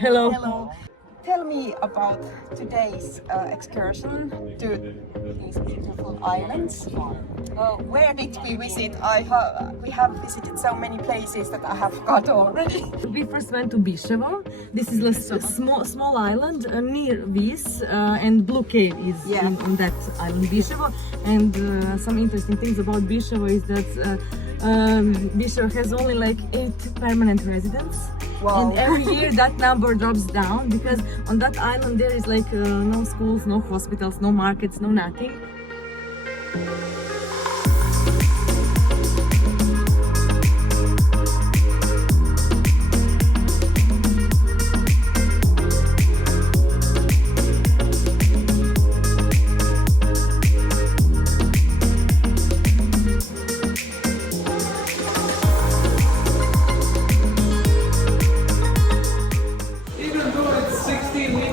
Hello. Hello. Tell me about today's excursion to these beautiful islands. Where did we visit? We have visited so many places that I have got already. We first went to Biševo. This is a small island near Vis, and Blue Cave is in that island, Biševo. And some interesting things about Biševo is that Biševo has only like 8 permanent residents. Wow. And every year that number drops down because on that island there is like no schools, no hospitals, no markets, no nothing.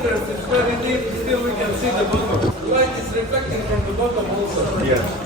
It's very deep, still we can see the bottom. Light is reflecting from the bottom also. Yeah.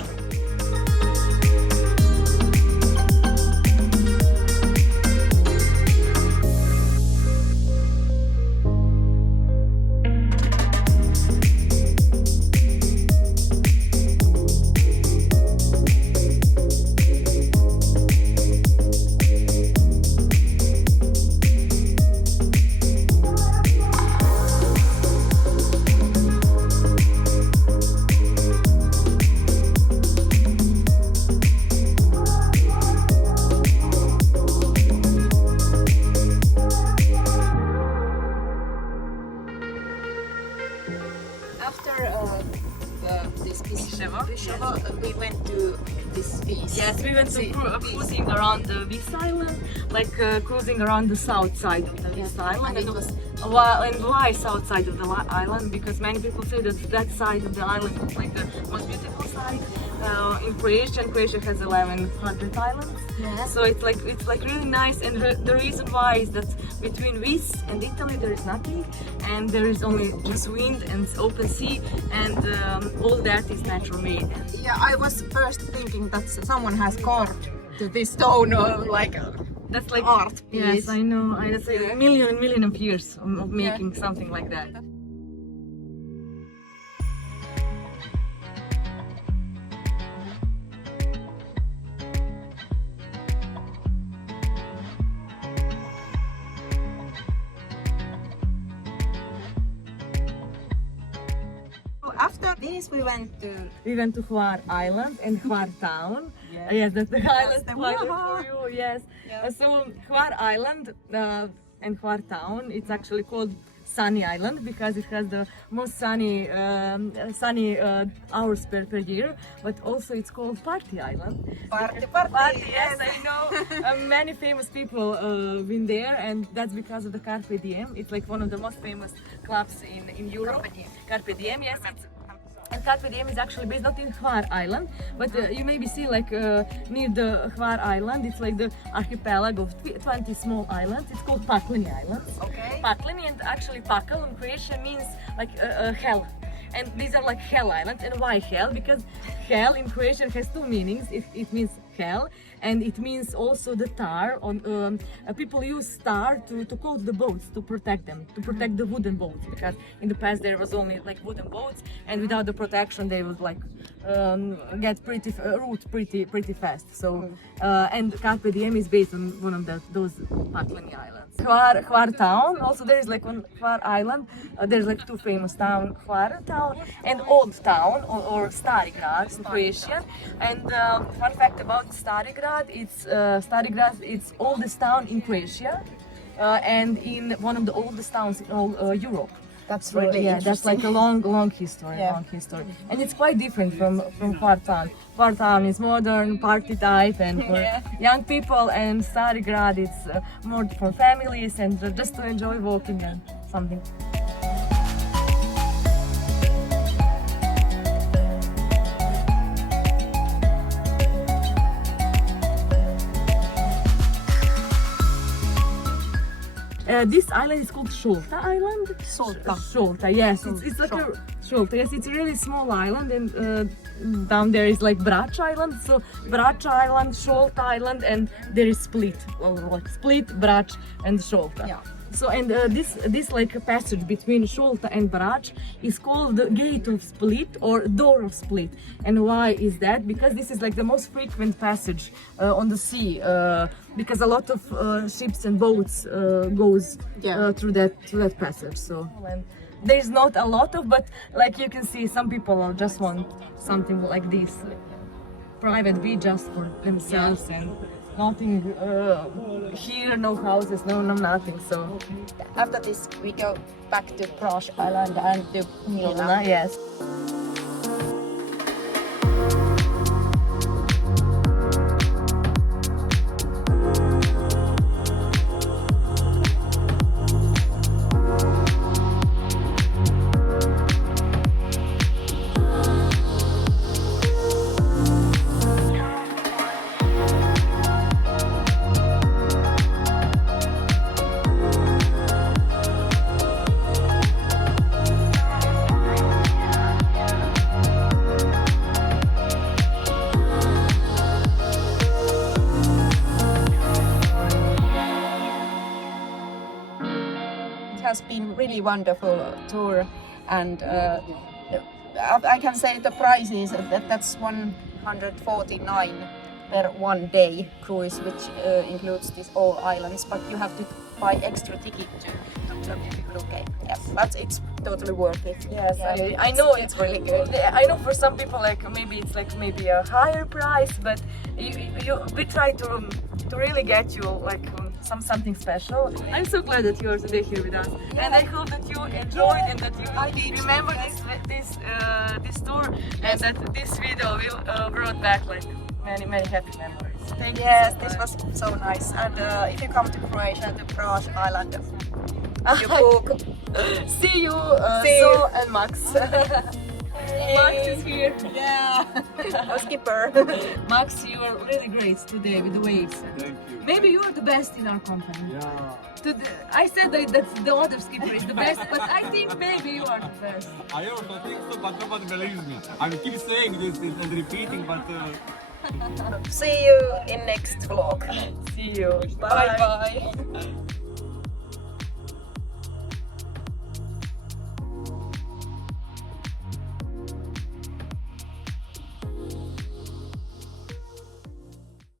After this Bisevo, we went to this Vis. Yes, we went to cruising around the Vis Island, like cruising around the south side of the Vis Island. And it was And why south side of the island? Because many people say that that side of the island is like the most beautiful side. In Croatia, and Croatia has 1100 islands. Yeah. So it's like really nice, and the reason why is that between Vis and Italy there is nothing, and there is only just wind and open sea, and all that is natural made. Yeah, I was first thinking that someone has carved this stone or like That's like art piece. Yes, I know. That's like a million of years of making something like that. After this, we went to Hvar Island and Hvar Town. Yeah. Yes, that's the island the plug one. for you. Yes. Yeah. So Hvar Island and Hvar Town, it's actually called Sunny Island because it has the most sunny hours per year. But also it's called Party Island. Party. Yes, I know. Many famous people been there, and that's because of the Carpe Diem. It's like one of the most famous clubs in Europe. Carpe Diem, yes. And Carpe Diem is actually based not in Hvar Island, but you maybe see like near the Hvar Island, it's like the archipelago of 20 small islands. It's called Pakleni Islands. Okay. Pakleni, and actually Pakl in Croatian means like hell. And these are like hell islands. And why hell? Because hell in Croatian has 2 meanings. It means hell, and it means also the tar. People use tar to coat the boats, to protect them, to protect the wooden boats, because in the past there was only like wooden boats, and without the protection they would like get pretty fast. So and Carpe Diem is based on one of those Pakleni islands. Hvar Town, also there is like on Hvar Island, there's like 2 famous towns, Hvar Town and Old Town, or Stari Grad in Croatian. And fun fact about Stari Grad, Stari Grad, it's oldest town in Croatia, and in one of the oldest towns in all Europe. That's really that's like a long history, and it's quite different from Hvar Town. Hvar Town is modern, party type, and for young people, and Stari Grad it's more for families and just to enjoy walking and something. This island is called Šolta Island. Šolta, yes. It's like a Šolta. Yes, it's a really small island, and down there is like Brac Island. So Brac Island, Šolta Island, and there is Split, like Split, Brac, and Šolta. Yeah. So and this like a passage between Šolta and Brac is called the Gate of Split or Door of Split. And why is that? Because this is like the most frequent passage on the sea, because a lot of ships and boats goes through that passage. So and there's not a lot of, but like you can see, some people just want something like this, private beach just for themselves and nothing here, no houses, no nothing. So After this, we go back to Hvar Island and to Milna. yes. It has been really wonderful tour, and I can say the price is that's 149 per 1 day cruise, which includes these all islands, but you have to buy extra ticket to okay. Yeah, but it's totally worth it. Yes, Yeah, I know it's really good. I know for some people like maybe it's like maybe a higher price, but we try to really get you like something special. I'm so glad that you are today here with us, and I hope that you enjoyed and that you remember this tour, and that this video will brought back like many happy memories. Thank you. Yes, so this much. was so nice. And if you come to Croatia, to Hvar Island, you book. See you, See you. So and Max. Max is here. Yeah, our skipper. Max, you are really great today with the waves. Thank you. Maybe you are the best in our company. Yeah. I said that the other skipper is the best, but I think maybe you are the best. I also think so, but nobody believes me. I keep saying this and repeating, but See you in next vlog. See you. Bye bye.